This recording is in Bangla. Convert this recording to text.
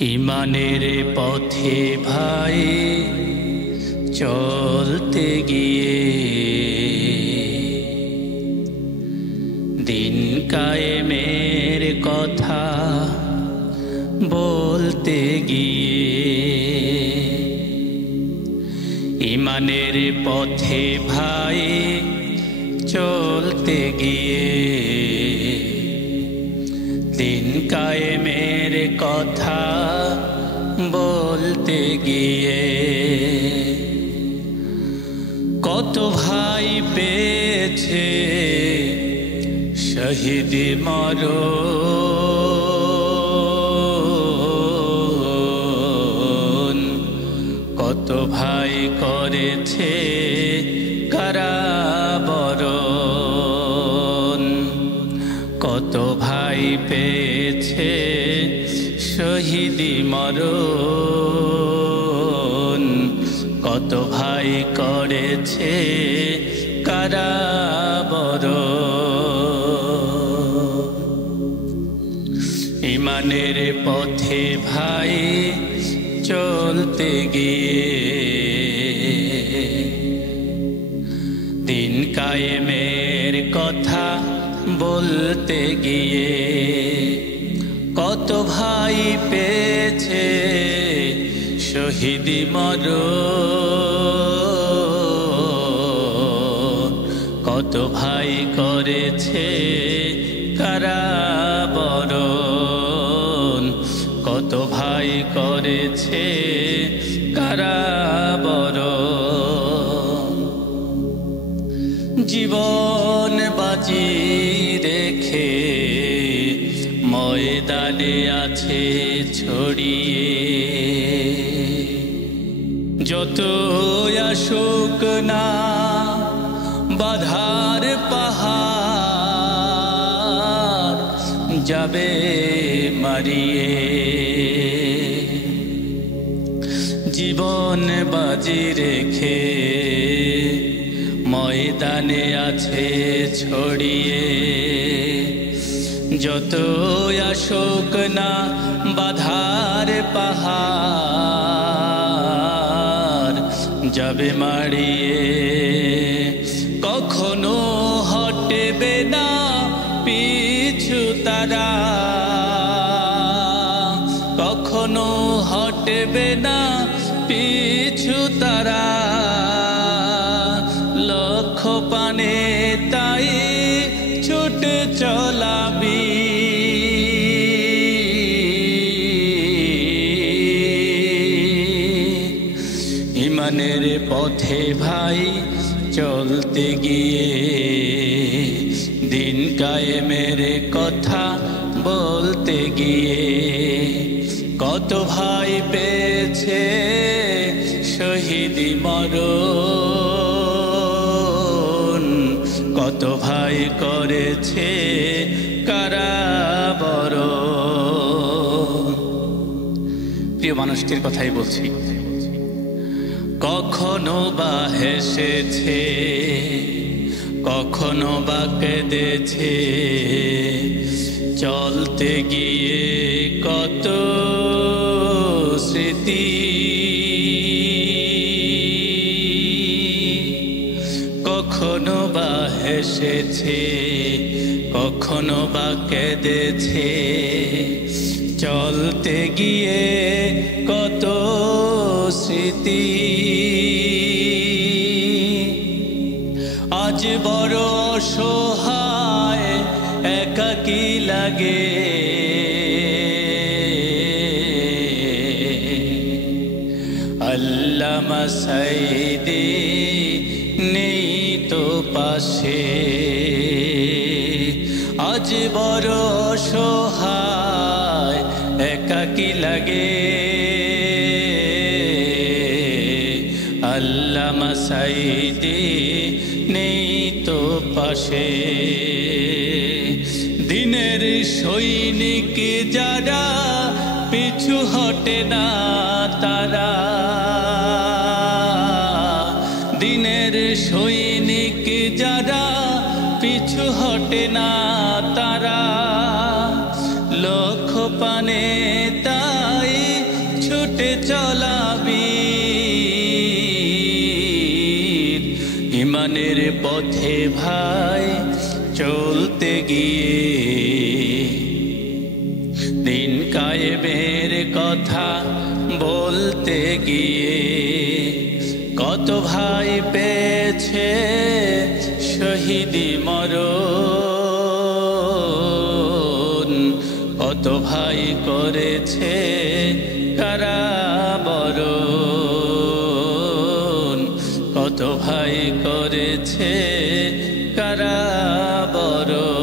ইমানের পথে ভাই চলতে গিয়ে দিন কায়েমের কথা বলতে গিয়ে ইমানের পথে ভাই চলতে গিয়ে দিন কায়েমের কথা বলতে গিয়ে কত ভাই পেয়েছে শহীদ মরণ, কত ভাই করেছে কারাবরণ, কত ভাই পেয়েছে শহীদ মরণ, কত ভাই করেছে কারাবরণ। ইমানের পথে ভাই চলতে গিয়ে দিন কায়েমের কথা বলতে গিয়ে কত ভাই পেয়েছে শহীদ মরণ, কত ভাই করেছে কারাবরণ, কত ভাই করেছে কারাবরণ। জীবন বাজি রেখে ময়দানে আছে ছড়িয়ে, যত আসুক না বাধার পাহাড় যাবে মারিয়ে। জীবন বাজি রেখে ময়দানে আছে ছড়িয়ে, যত আসুক না বাধার পাহাড় যাবে মারিয়ে। কখনো হটবে না পিছু তারা, কখনো হটবে না পিছু তারা, লক্ষ্য পানে তাই ছুটে চলাবি। ইমানের পথে ভাই চলতে গিয়ে দিন কায়েমের কথা বলতে গিয়ে কত ভাই পেয়েছে শহীদ মরণ, কত ভাই করেছে কারাবরণ। প্রিয় মানুষটির কথাই বলছি। কখনো বা হেসেছে, কখনো বা কেঁদেছে, চলতে গিয়ে কত স্মৃতি। কখনো বা হেসেছে, কখনো বা কেঁদেছে, চলতে গিয়ে কত স্মৃতি। আজ বড় অসহায় একাকী লাগে, আল্লামা সাঈদী নেই তো পাশে। আজ বড় অসহায় একাকী লাগে, আল্লামা সাঈদী নেই তো পাশে। দিনের সৈনিক যারা পিছু হটে না তারা, দিনের সৈনিক যারা পিছু হটে না তারা, লক্ষ্য পানে তাই চলাবি ইমানের পথে ভাই চলতে গিয়ে দিন কায়েমের কথা বলতে গিয়ে কত ভাই পেয়েছে শহীদি মরণ কত ভাই করেছে কারাবরণ কত ভাই করেছে কারাবরণ